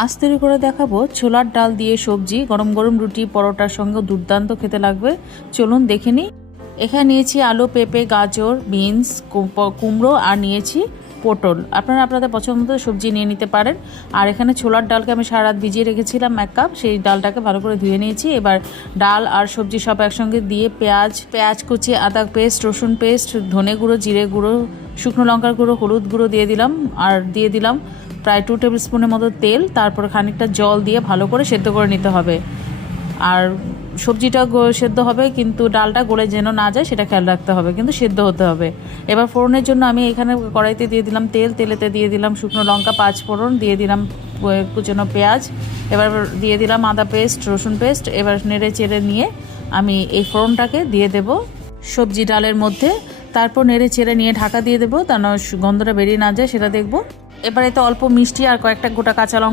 আজ তৈরি করে দেখাবো ছোলার ডাল দিয়ে সবজি, গরম গরম রুটি পরোটার সঙ্গে দুর্দান্ত খেতে লাগবে। চলুন দেখে নিই। এখানে নিয়েছি আলু, পেঁপে, গাজর, বিনস, কুমড়ো আর নিয়েছি পটল। আপনারা আপনাদের পছন্দ মতো সবজি নিয়ে নিতে পারেন। আর এখানে ছোলার ডালকে আমি সারা রাত ভিজিয়ে রেখেছিলাম 1 কাপ, সেই ডালটাকে ভালো করে ধুয়ে নিয়েছি। এবার ডাল আর সবজি সব একসঙ্গে দিয়ে পেঁয়াজ কুচি, আদা পেস্ট, রসুন পেস্ট, ধনে গুঁড়ো, জিরে গুঁড়ো, শুকনো লঙ্কার গুঁড়ো, হলুদ গুঁড়ো দিয়ে দিলাম। আর দিয়ে দিলাম প্রায় 2 টেবিল স্পুনের মতো তেল। তারপর খানিকটা জল দিয়ে ভালো করে সেদ্ধ করে নিতে হবে। আর সবজিটা সেদ্ধ হবে, কিন্তু ডালটা গলে যেন না যায় সেটা খেয়াল রাখতে হবে, কিন্তু সেদ্ধ হতে হবে। এবার ফোড়নের জন্য আমি এখানে কড়াইতে দিয়ে দিলাম তেল, তেলেতে দিয়ে দিলাম শুকনো লঙ্কা 5 ফোড়ন, দিয়ে দিলাম কুচানো পেঁয়াজ, এবার দিয়ে দিলাম আদা পেস্ট, রসুন পেস্ট। এবার নেড়ে চেড়ে নিয়ে আমি এই ফোড়নটাকে দিয়ে দেব সবজি ডালের মধ্যে। তারপর নেড়ে চেড়ে নিয়ে ঢাকা দিয়ে দেবো, তা না গন্ধটা বেরিয়ে না যায় সেটা দেখব। এবার এতে অল্প মিষ্টি আর কয়েকটা গোটা কাঁচা লঙ্কা